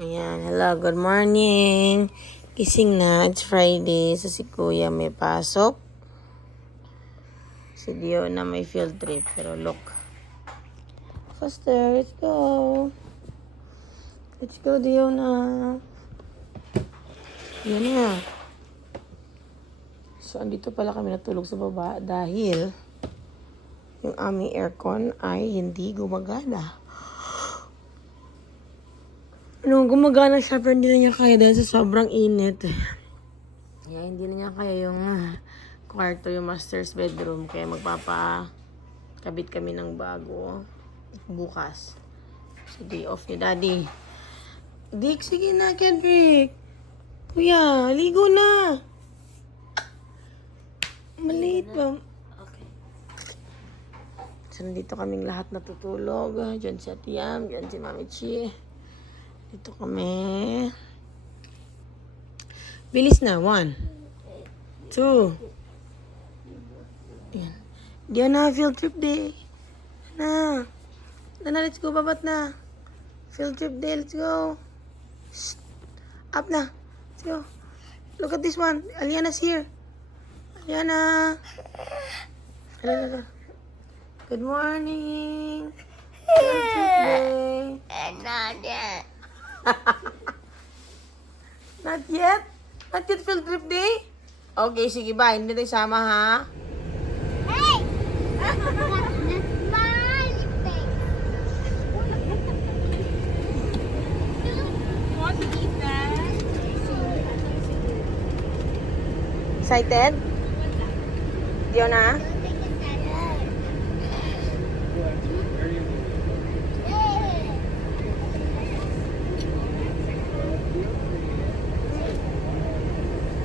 Ayan, hello, good morning. Gising na, it's Friday. So si Kuya may pasok. Si Dio na may field trip. Pero look. Faster, let's go. Let's go, Dio na. Yan na. So, andito pala kami natulog sa baba dahil yung aming aircon ay hindi gumagana. No, gumagana siya pero hindi na niya kaya dahil sa sobrang init. Kaya hindi na niya kaya yung ah, kwarto, yung master's bedroom. Kaya magpapa kabit kami ng bago bukas. So, day off ni daddy. Dick, sige na, Kendrick. Kuya, ligo na. Maliit ba? Okay. So, nandito kaming lahat natutulog. Diyan si Atiam, diyan si Mami Chi. Dito kami. Bilis na. One. Two. Yan. Diyan na, field trip day. Na. Na, let's go. Babat na. Field trip day. Let's go. Shh. Up na. Let's go. Look at this one. Aliana's here. Aliana. Hello. Good morning. Field trip day. Another. Not yet? Not yet field trip day? Okay, sige ba? Hindi tayo sama ha? Hey! That's my thing.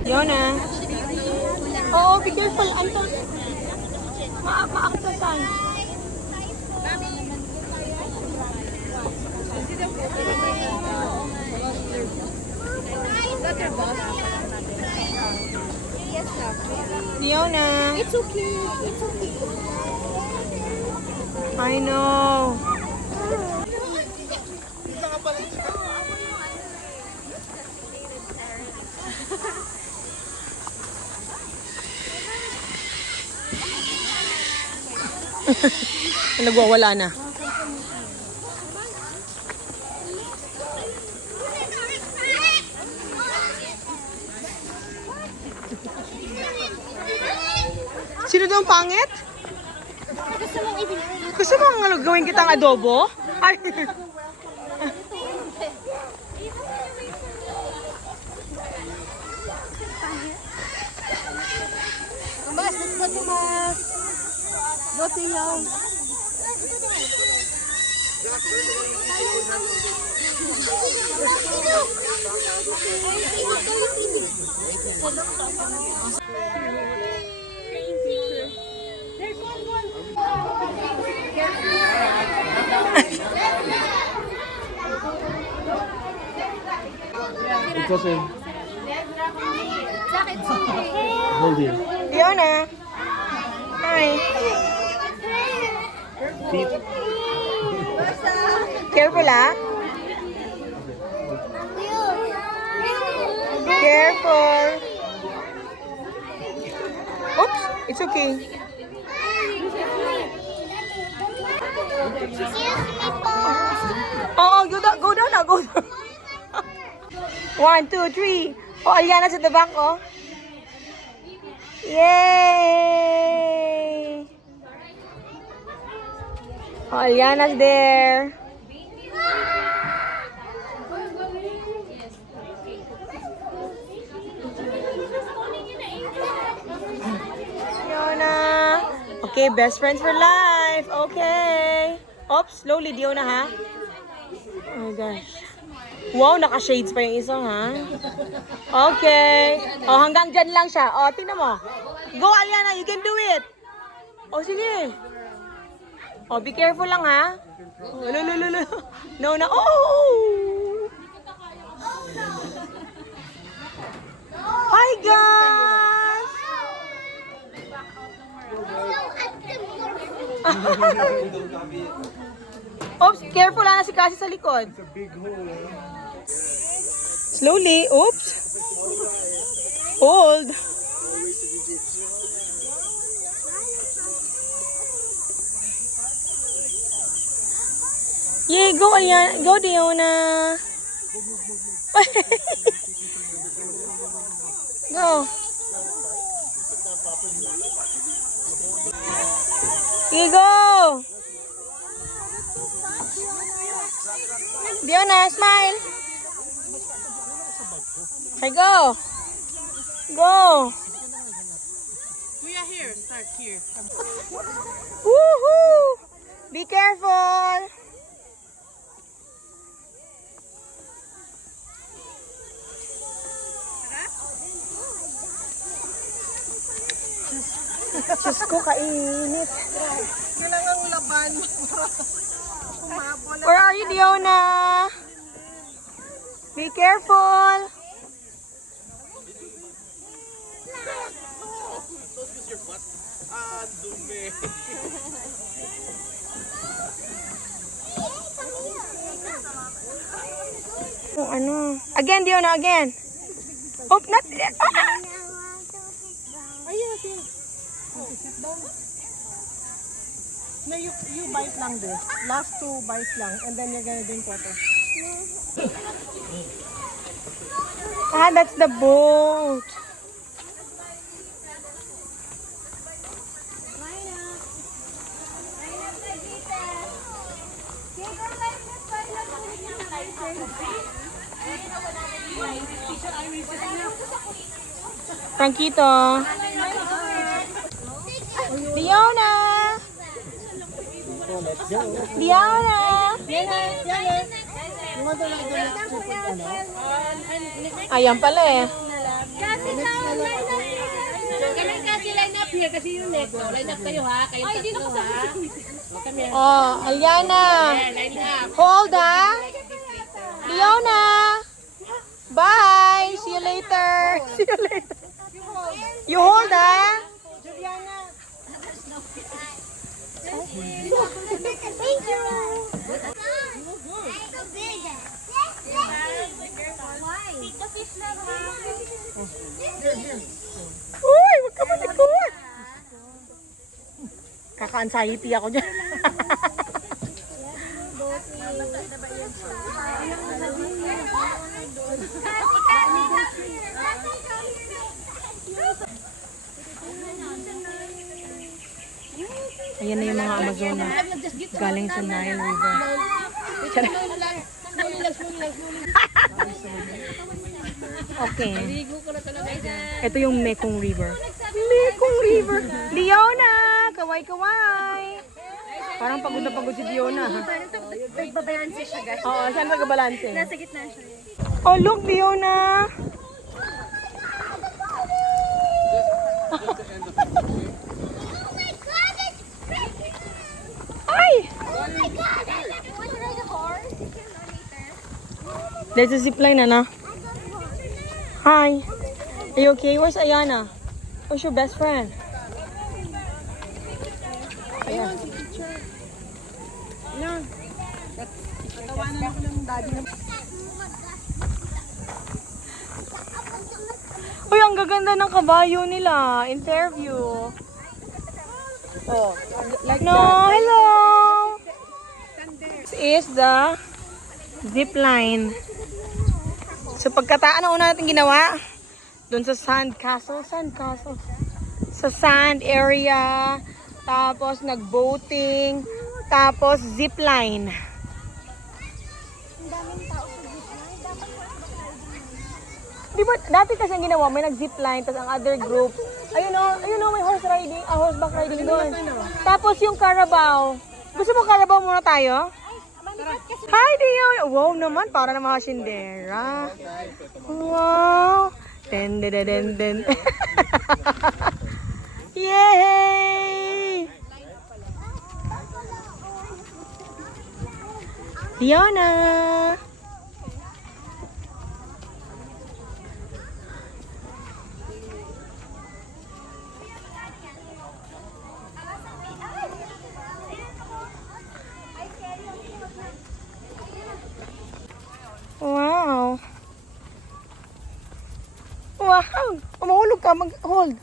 Diona? Diona? Oo, be careful. Anton. Ma maaktasan. Diona. It's okay. It's okay. I know. Nagwawala na. Sino daw ang pangit? Gusto mo ang gawin kitang adobo? Ay. Mas, go to Mas. Go to Yum. There's one, one. It's okay. Zach, it's okay. Hold it. Fiona. Hi. Feet. Careful ah. Careful. Oops. It's okay. Oh, go down, go down now, go down. One, two, three. Oh, Aliana's at the back, oh. Yay! Oh, Aliana's there. Fiona. Okay, best friends for life. Okay. Oops, slowly, Diona, ha? Oh my gosh. Wow, naka-shades pa yung isa, ha? Okay. Oh, hanggang dyan lang siya. Oh, tingnan mo. Go, Aliana, you can do it. Oh, sige. Oh, be careful lang, ha? Oh, lo, lo, lo. No, na. Oh! Hi, guys! Oops, careful, ha? Si Cassie sa likod. Slowly. Oops. Hold. Yay, go ayan. Go, Diona. go. Yay, go. Diona, smile. Okay, go. Go. We are here. Start here. Woohoo! Be careful. Diyos ko, kainit. Kailangan laban. Where are you, Diona? Be careful. Oh, ano? Again, Diona, again. Oh, not... Ah! Ayun, okay. Okay, sit down. No, you, you bite lang this. Last two bites lang. And then you're gonna drink water. Ah, that's the boat. Frankito. Diona. Diona. You want to like the next two put ano? Ayan pala eh. Kami kasi line up here kasi yung next. So, line up kayo ha. Kayo ha. Kami Oh, Aliana. Hold ah. Leona. Bye. See you later. See you later. You hold ah. Thank you. Uy, wag ka malikot. Kaka-anxiety ako dyan. Ayan na yung mga Amazona. Galing sa Nile River. Okay. Ito yung Mekong River. Mekong River. Leona! Kaway-kaway! Parang pagod na pagod si Leona. ha? Nagbabalanse siya, guys. Oo, saan nagbabalanse? Nasa gitna siya. Oh, look, Leona! Oh my god, it's crazy! Ay! Oh my god! Want to ride a horse? You can run later. There's a zipline, Ana. Hi. Are you okay? Where's Ayana? Where's your best friend? Ayun, si teacher. No. Tawanan ako ng daddy ng Uy, ang gaganda ng kabayo nila. Interview. Oh, like No, hello. This is the zip line. So pagkata ano una natin ginawa? Doon sa sand castle, sand castle. Sa sand area, tapos nag-boating, tapos zip line. Ang daming tao sa gitna. Dapat Di ba, dati kasi ang ginawa, may nag-zip line, tapos ang other group, ayun o, ayun o, may horse riding, ah, horseback riding doon. Tapos yung Carabao. Gusto mo Carabao muna tayo? Hi, Dio! Wow naman, para na mga Shindera. Wow! Den, den, den, den. Yay! Diona! Wow! Wow! Oh, mahulog ka. Mag-hold.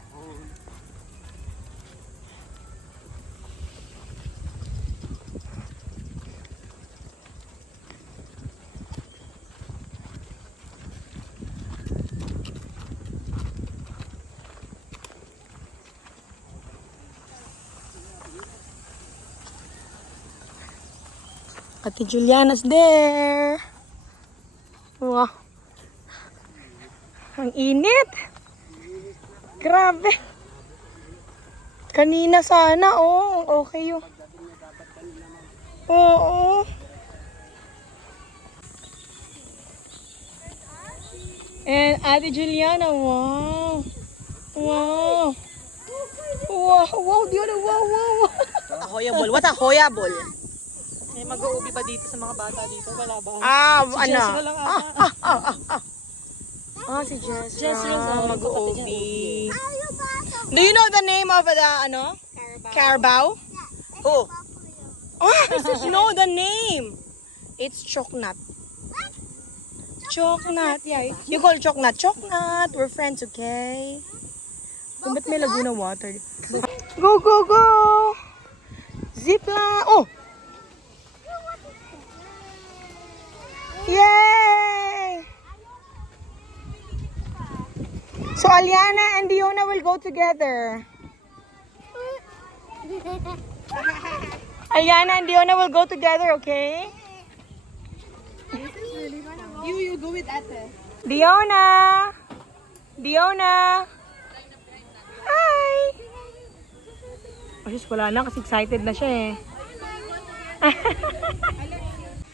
Ate Juliana's there. Wow. Ang init. Grabe. Kanina sana, oh. Okay yun. Oo. And Ate Juliana, wow. Wow. Wow, wow, Diana, wow, wow. A hoyable. What a hoyable? May mag-uubi ba dito sa mga bata dito? Wala ba? Ah, ano? Jezra lang ata. Ah, si Jess. Jezra Ah, sa mag-uobi. Do you know the name of the, ano? Carabao. Oh, Oh, this is know the name. It's Choknut. Choknut, yeah. You call Choknut. Choknut. We're friends, okay? Oh, ba't may Laguna water? Go, go, go! Zip line. Oh! Yay! So Aliana and Diona will go together. Aliana and Diona will go together, okay? you, you go with ate. Diona! Diona! Hi! Oh, sis, wala na kasi excited na siya eh.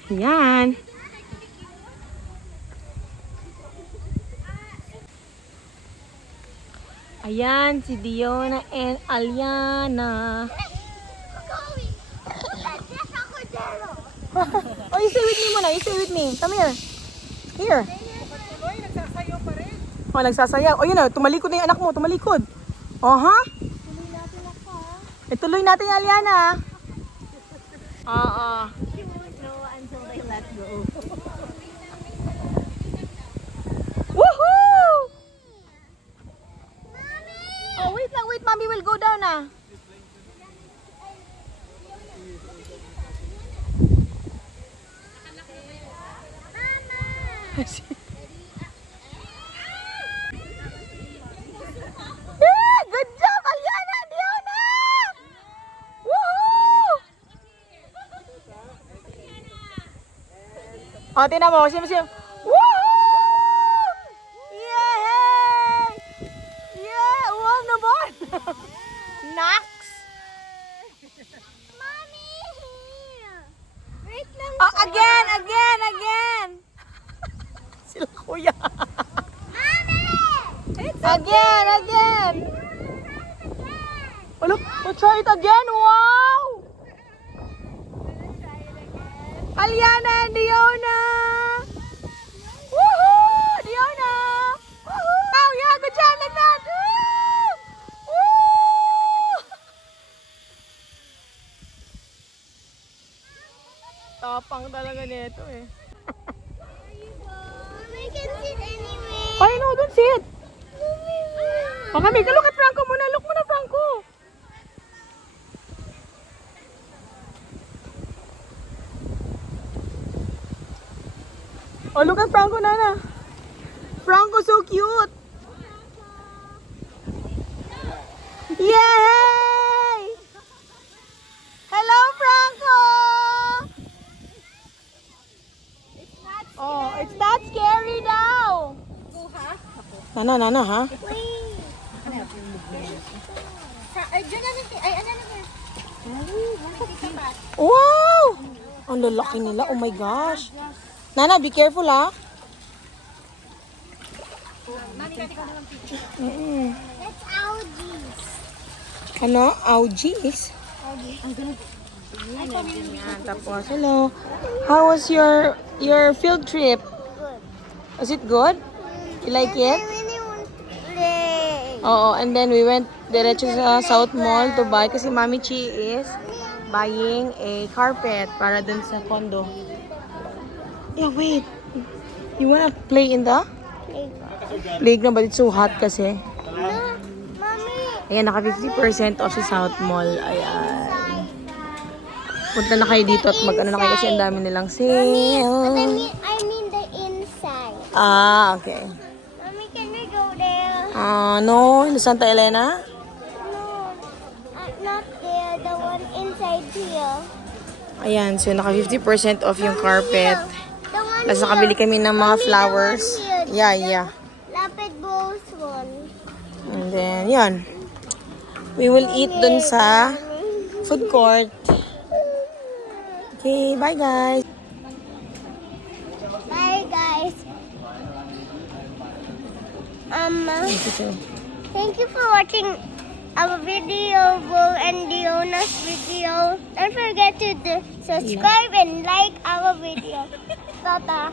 Yan. Ayan, si Diona and Aliana. oh, you stay with me muna. You stay with me. Come here. Here. Oh, nagsasayaw. Oh, yun na. Tumalikod na yung anak mo. Tumalikod. Oh, ha? Ituloy natin yung Aliana. Oo. No, until they let go. Woohoo! Oh, wait lang. Wait, mommy will go down ah. Yeah, good job, Aliana and Diona! Woohoo! O, tinan mo. Sim, sim. Woohoo! Yay! Yeah! Wow naman! Nax! Mommy! Wait lang. Oh, again! Again! Again! Sila kuya. Mommy! Again! Again! Oh, look! Oh, try it again! Wow! Aliana and Diona! Woohoo! Diona! Woohoo! Oh, yeah! Good job! Woo! Woo! Tapang talaga nito eh. We can sit anyway. Ay, no, don't sit. Mika, look at Franco muna. Look muna, Franco. Oh, look at Franco, Nana. Franco, so cute. Yay! Hello, Franco! Oh, it's not scary now. Nana, Nana, ha? Wow! Ang lalaki nila. Oh my gosh. Nana, be careful ha. Mm-mm. That's algae. Ano? Augies? Tapos, hello. How was your your field trip? Good. Was it good? You like it? Oo, and then we went diretso sa South Mall to buy kasi Mami Chi is buying a carpet para dun sa condo. Yeah, wait. You wanna play in the. Lig na ba? It's so hot kasi. No, mommy. Ayan, naka 50% off sa South Mall. Ayan. Punta na kayo dito at mag-ano na kayo kasi ang dami nilang I sale. mean, I mean the inside. Ah, okay. Mommy, can we go there? Ah, no. Santa Elena? No, uh, not there. The one inside here. Ayan, so naka 50% off yung carpet. One Tapos nakabili kami ng mga flowers. here. Yeah, yeah. Lapid Rose one. And then, yan. We will eat dun sa food court. Okay, bye guys. Bye, guys. Um, thank you for watching our video, Bo and Diona's video. Don't forget to subscribe and like our video. Tata.